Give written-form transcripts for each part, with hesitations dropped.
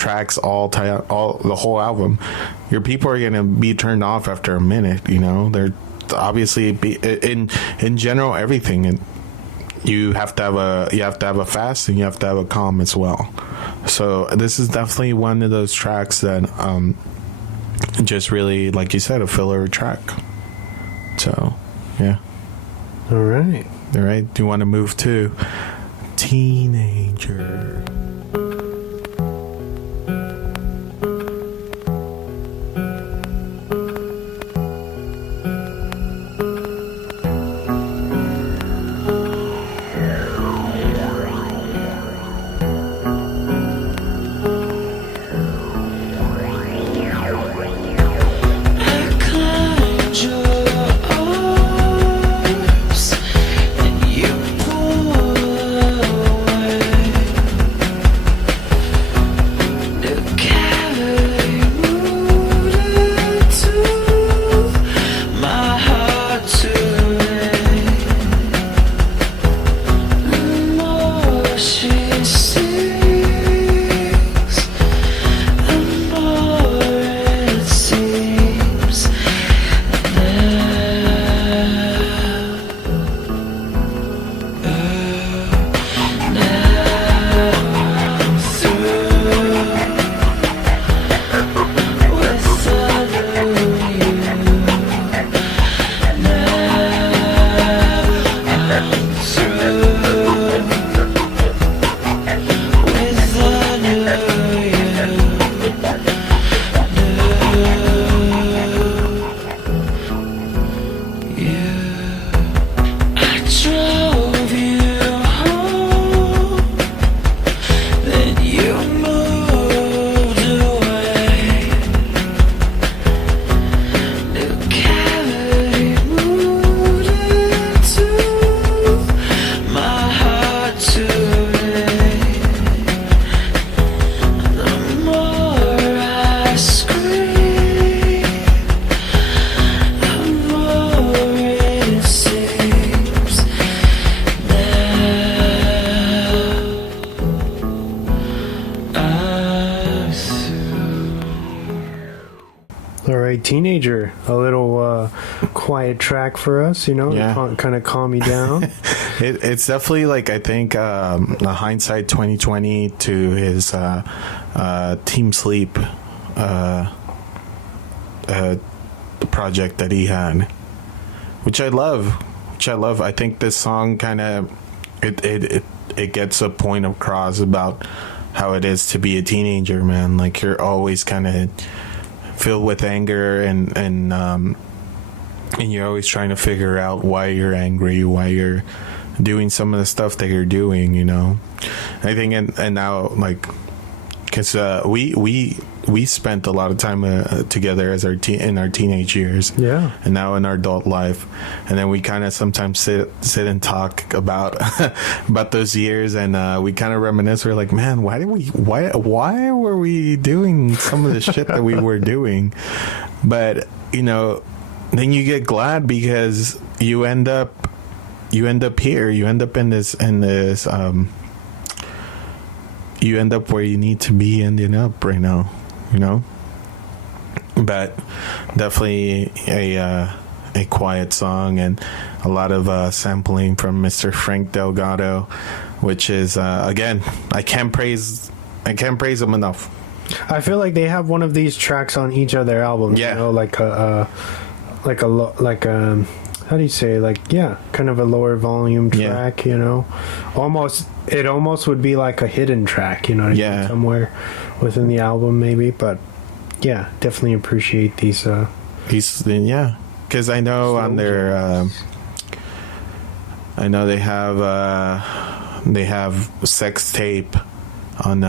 tracks all the whole album, your people are gonna be turned off after a minute. You know, they're obviously in general everything, and you have to have a fast and you have to have a calm as well. So this is definitely one of those tracks that just really, like you said, a filler track. So yeah. All right. Do you want to move to Teenager? Teenager, a little quiet track for us, you know, to kind of calm you down. It's definitely, like, I think the hindsight 2020 to his Team Sleep project that he had, which I love. I think this song kind of it gets a point across about how it is to be a teenager, man. Like, you're always kind of filled with anger and you're always trying to figure out why you're angry, why you're doing some of the stuff that you're doing, you know. I think and now, like, because we spent a lot of time together as in our teenage years, and now in our adult life, and then we kind of sometimes sit and talk about about those years, and we kind of reminisce. We're like, man, why were we doing some of the shit that we were doing? But, you know, then you get glad because you end up here, you end up in this you end up where you need to be ending up right now, you know. But definitely a quiet song, and a lot of sampling from Mr. Frank Delgado, which is again, I can't praise him enough. I feel like they have one of these tracks on each of their albums, you know, like how do you say, like, kind of a lower volume track, you know, it almost would be like a hidden track, you know, somewhere within the album maybe. But definitely appreciate these because I know on their I know they have Sex Tape on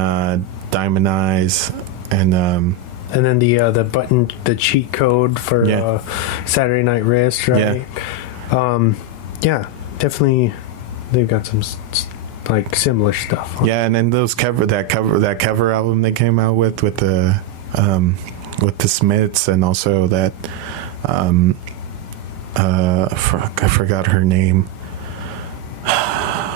Diamond Eyes, and then the cheat code for Saturday Night Wrist, right? Definitely they've got some like similar stuff. And then that cover album they came out with the Smiths, and also that I forgot her name.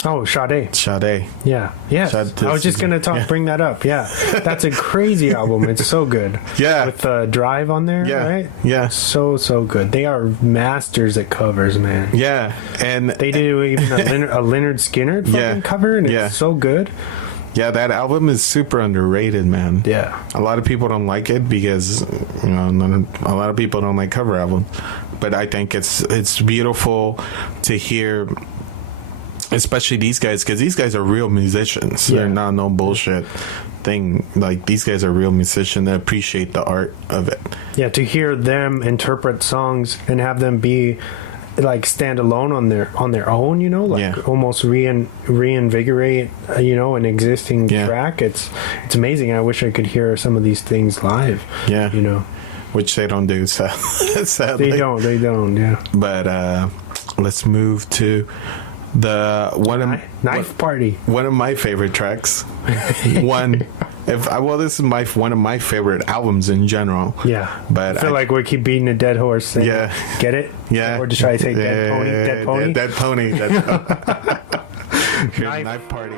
Oh, Sade. Sade. Yeah. Yes. I was just gonna bring that up. Yeah. That's a crazy album. It's so good. Yeah. With the Drive on there, right? Yeah. So good. They are masters at covers, man. Yeah. And they did even a Leonard Skinner fucking cover, and it's so good. Yeah, that album is super underrated, man. Yeah. A lot of people don't like it because, a lot of people don't like cover albums. But I think it's beautiful to hear, especially these guys, because these guys are real musicians. Yeah. They're not no bullshit thing. Like, these guys are real musicians that appreciate the art of it. Yeah, to hear them interpret songs and have them be like stand alone on their own, almost reinvigorate an existing track. It's amazing. I wish I could hear some of these things live. Yeah. Which they don't do, sadly. They don't, yeah. But let's move to Knife Party. One of my favorite tracks. This is one of my favorite albums in general. Yeah. But I feel like we keep beating a dead horse thing. Yeah. Get it? Yeah. Or just try to say dead pony? Dead pony. Knife Party.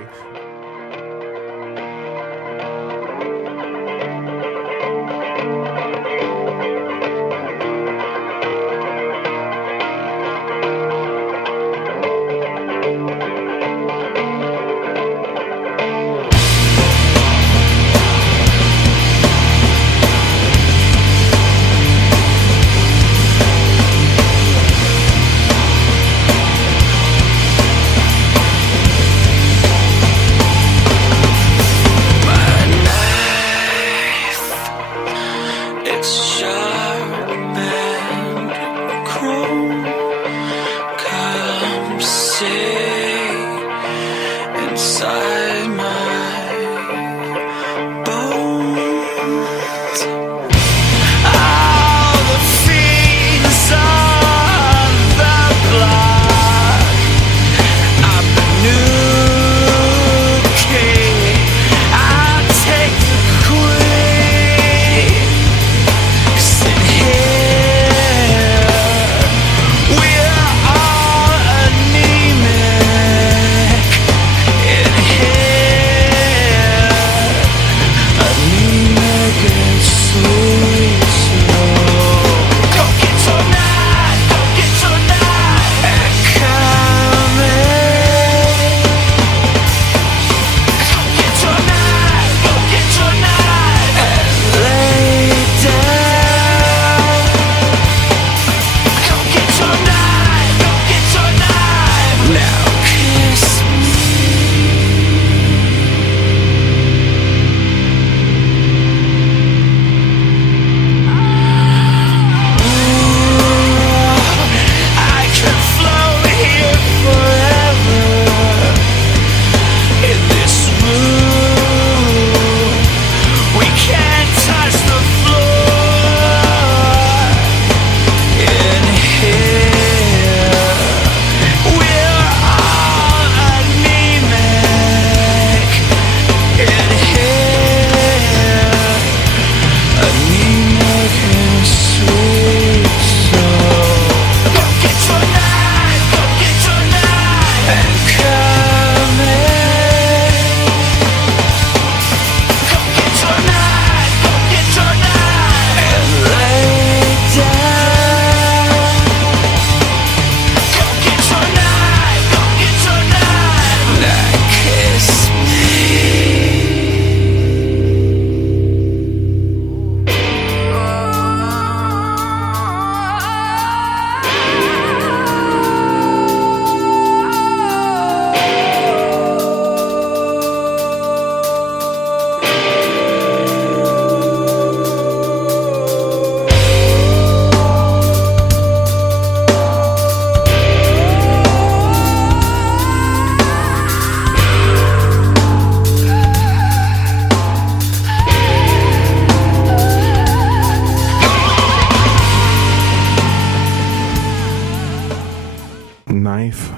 Knife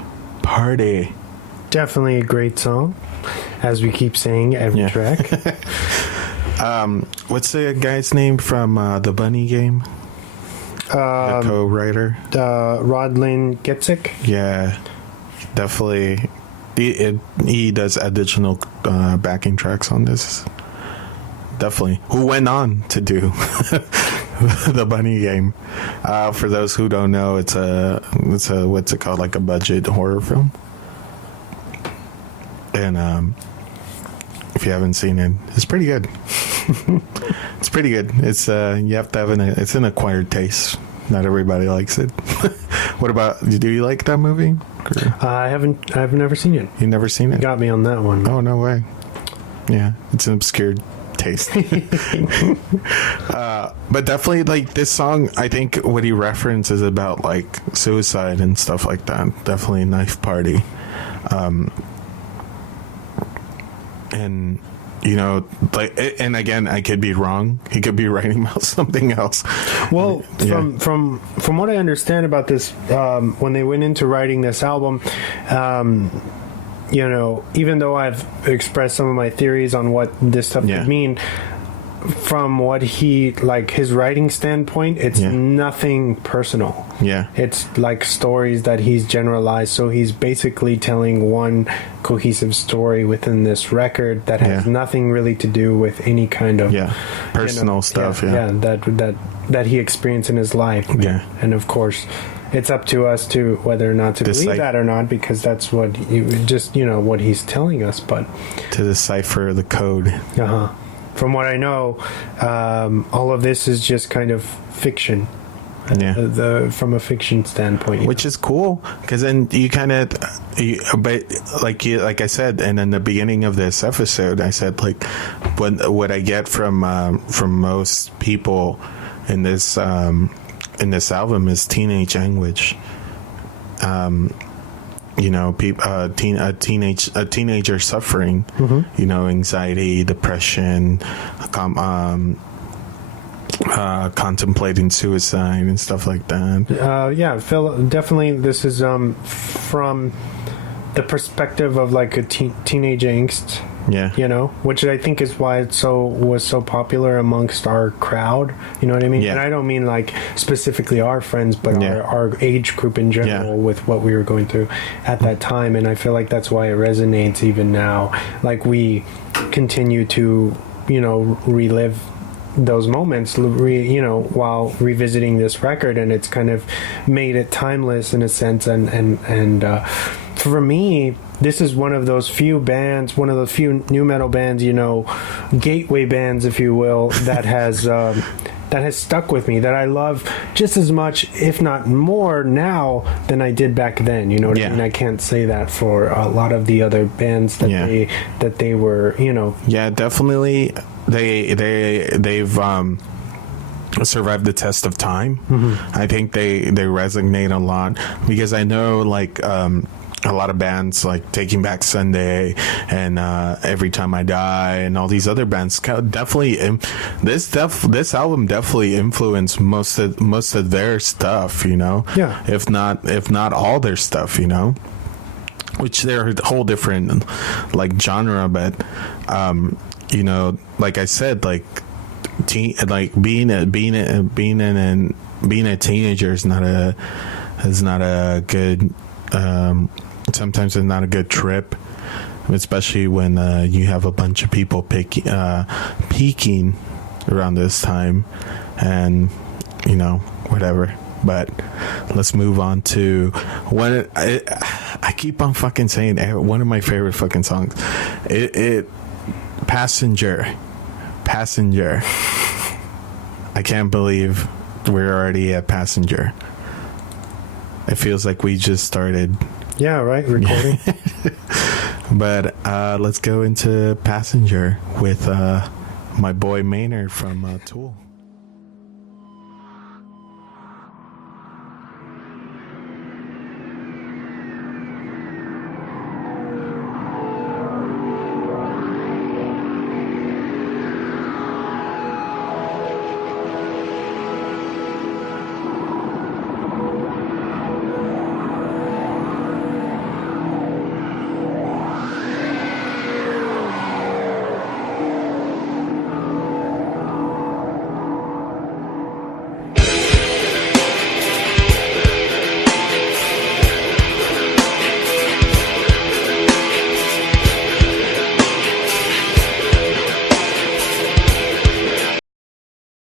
Party. Definitely a great song, as we keep saying every track. What's the guy's name from the Bunny game? The co-writer? Rodlin Getzik. Yeah, definitely. he does additional backing tracks on this. Definitely. Who went on to do the Bunny Game? For those who don't know, it's a what's it called, like a budget horror film. And if you haven't seen it, it's pretty good. It's pretty good. It's you have to have it's an acquired taste. Not everybody likes it. What about, do you like that movie? I've never seen it. You never seen it? You got me on that one. Oh, no way. Yeah, it's an obscure taste. But definitely, like, this song, I think what he references about, like, suicide and stuff like that. Definitely Knife Party. And, you know, like, and again, I could be wrong. He could be writing about something else. Well, from what I understand about this, when they went into writing this album, you know, even though I've expressed some of my theories on what this stuff could mean, from what he, like, his writing standpoint, it's nothing personal. Yeah. It's like stories that he's generalized. So he's basically telling one cohesive story within this record that has nothing really to do with any kind of personal stuff. That he experienced in his life. Yeah. And of course, it's up to us to whether or not to believe that or not, because that's what what he's telling us. But to decipher the code. From what I know, all of this is just kind of fiction. From a fiction standpoint, which is cool, because then you kind of, but like I said, and in the beginning of this episode, I said, like, what I get from most people in this album is teenage anguish. You know, a teenager suffering, you know, anxiety, depression, contemplating suicide and stuff like that. Phil, definitely this is from the perspective of like a teenage angst. Yeah, you know, which I think is why it was so popular amongst our crowd. You know what I mean? Yeah. And I don't mean like specifically our friends, but our age group in general with what we were going through at that time. And I feel like that's why it resonates even now. Like, we continue to, you know, relive those moments, you know, while revisiting this record, and it's kind of made it timeless in a sense. And for me, this is one of those few bands, one of the few new metal bands, you know, gateway bands, if you will, that has stuck with me, that I love just as much, if not more, now than I did back then. You know what I mean? I can't say that for a lot of the other bands that they were, you know. Yeah, definitely. They've survived the test of time. I think they resonate a lot, because I know, like, a lot of bands like Taking Back Sunday and Every Time I Die and all these other bands definitely this album definitely influenced most of their stuff, you know. If not all their stuff, you know, which they're a whole different like genre. But you know, like I said, like being a teenager is not a good sometimes it's not a good trip, especially when you have a bunch of people peaking around this time, and you know, whatever. But let's move on to one. I keep on fucking saying one of my favorite fucking songs. Passenger. I can't believe we're already at Passenger. It feels like we just started. Yeah, right, recording. But let's go into Passenger with my boy Maynard from Tool.